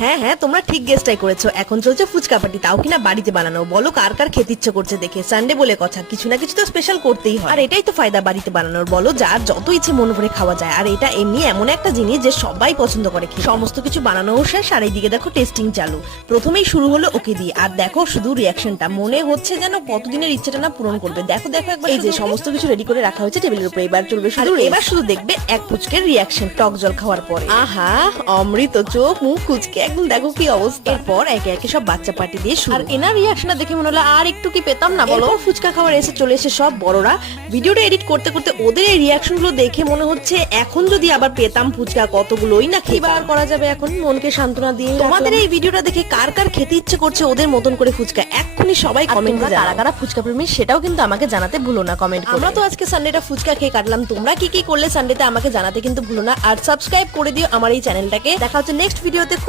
হ্যাঁ হ্যাঁ, তোমরা ঠিক গেসটাই করেছো। এখন চলছে ফুচকা পার্টি, তাও কিনা বাড়িতে বানানো। বলো কার কার খেতে ইচ্ছে করছে দেখে। সানডে বলে কথা, কিছু না কিছু তো স্পেশাল করতেই হয়। আর এটাই তো ফায়দা বাড়িতে বানানোর। বলো যার যত ইচ্ছে মন ভরে খাওয়া যায়। আর এটা এমনি এমন একটা জিনিস যে সবাই পছন্দ করে খেতে। সমস্ত কিছু বানানোও শেষ, আর এইদিকে দেখো টেস্টিং চালু। প্রথমেই শুরু হলো ওকে দিয়ে, আর দেখো শুধু রিয়াকশনটা, মনে হচ্ছে যেন কতদিনের ইচ্ছেটা না পূরণ করবে। দেখো দেখো একবার, এই যে সমস্ত কিছু রেডি করে রাখা হয়েছে টেবিলের উপরে। এবার চলবে শুধু, এবার শুধু দেখবে এক ফুচকের রিয়াকশন টক জল খাওয়ার পরে। আহা, অমৃত, চোখ মুখ কুচকে একদম দেখো কি অবস্থা। এরপর একে একে সব বাচ্চা পার্টি দিয়ে শুরু। আর এনার রিয়াকশনটা দেখে মনে হলো আর একটু কি পেতাম না বলো। ফুচকা খাওয়ার এসে চলে এসে সব বড়রা। ভিডিওটা এডিট করতে করতে ওদের এই রিয়াকশন গুলো দেখে মনে হচ্ছে এখন যদি আবার পেতাম ফুচকা কতগুলোই না খেয়ে আর করা যাবে। এখন মনকে সান্ত্বনা দিয়ে তোমাদের এই ভিডিওটা দেখে কার কার খেতে ইচ্ছে করছে ওদের মতন করে ফুচকা, এক্ষুনি সবাই কমেন্টে কারা কারা ফুচকা প্রেমী সেটাও কিন্তু আমাকে জানাতে ভুলো না কমেন্ট করে। আমরা তো আজকে সানডেটা ফুচকা খেয়ে কাটলাম, তোমরা কি কি করলে সানডেতে আমাকে জানাতে কিন্তু ভুলো না। আর সাবস্ক্রাইব করে দিও আমার এই চ্যানেলটাকে। দেখা হচ্ছে নেক্সট ভিডিওতে খুব